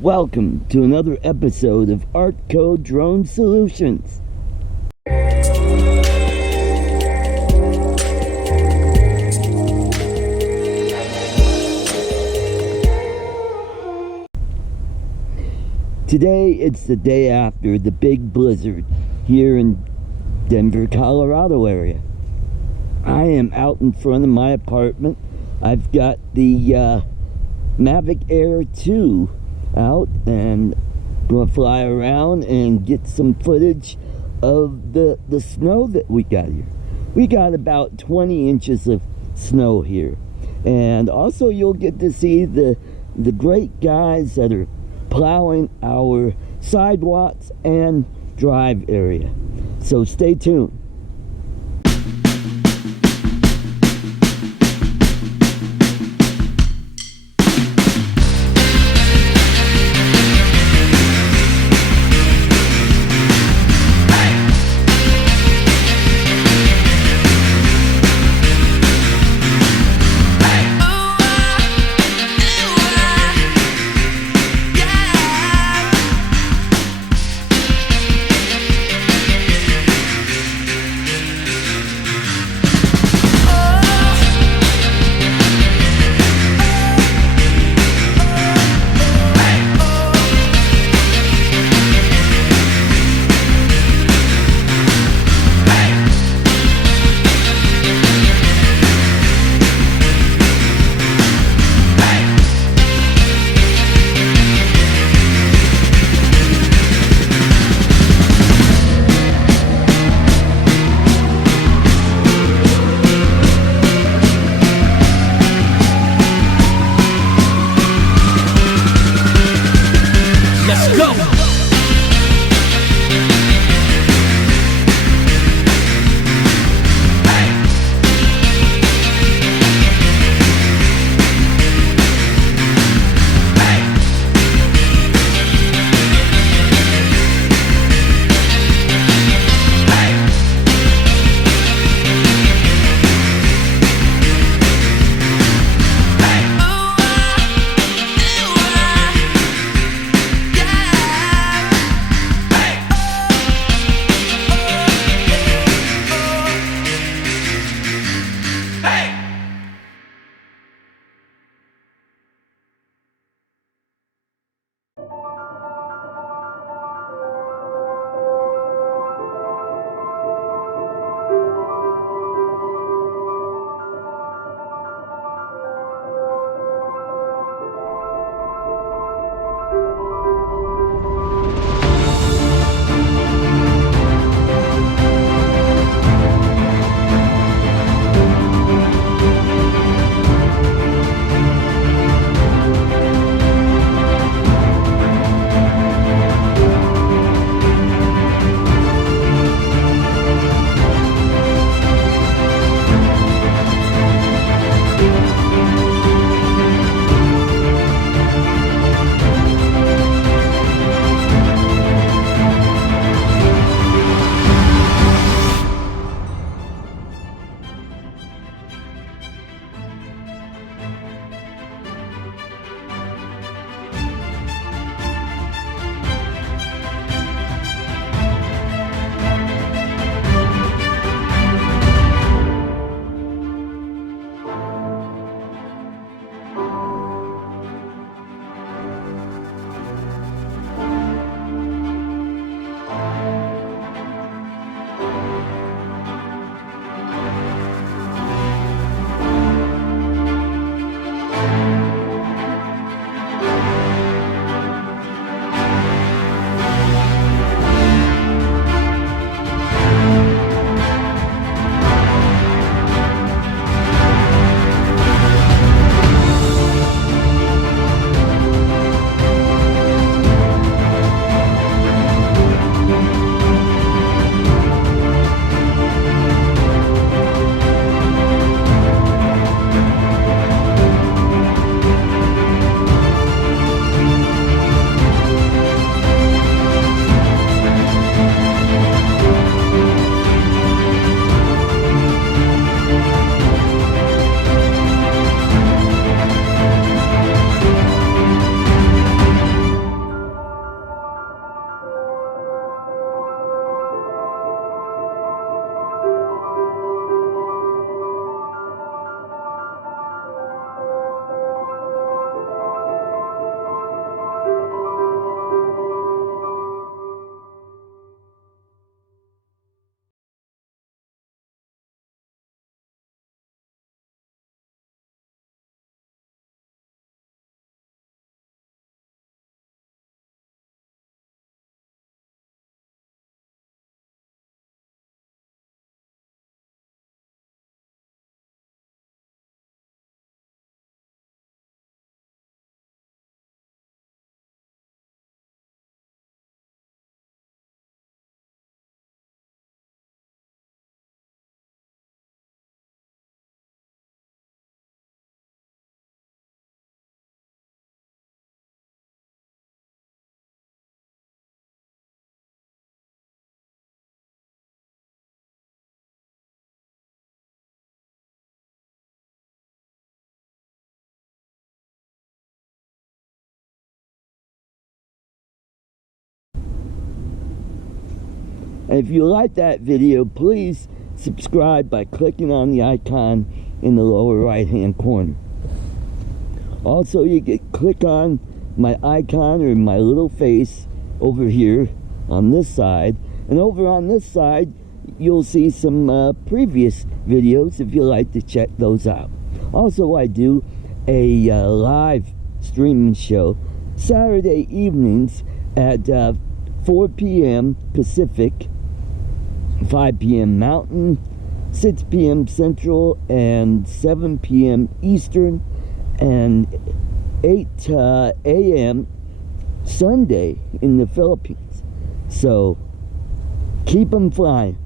Welcome to another episode of ArtCo Drone Solutions. Today it's the day after the big blizzard here in Denver, Colorado area. I am out in front of my apartment. I've got the Mavic Air 2 out and gonna fly around and get some footage of the snow that we got here. We got about 20 inches of snow here, and also you'll get to see the great guys that are plowing our sidewalks and drive area. So stay tuned. And if you like that video, please subscribe by clicking on the icon in the lower right hand corner. Also, you can click on my icon or my little face over here on this side, and over on this side you'll see some previous videos if you like to check those out. Also, I do a live streaming show Saturday evenings at 4 p.m. Pacific, 5 p.m. Mountain, 6 p.m. Central, and 7 p.m. Eastern, and 8 a.m. Sunday in the Philippines. So keep them flying.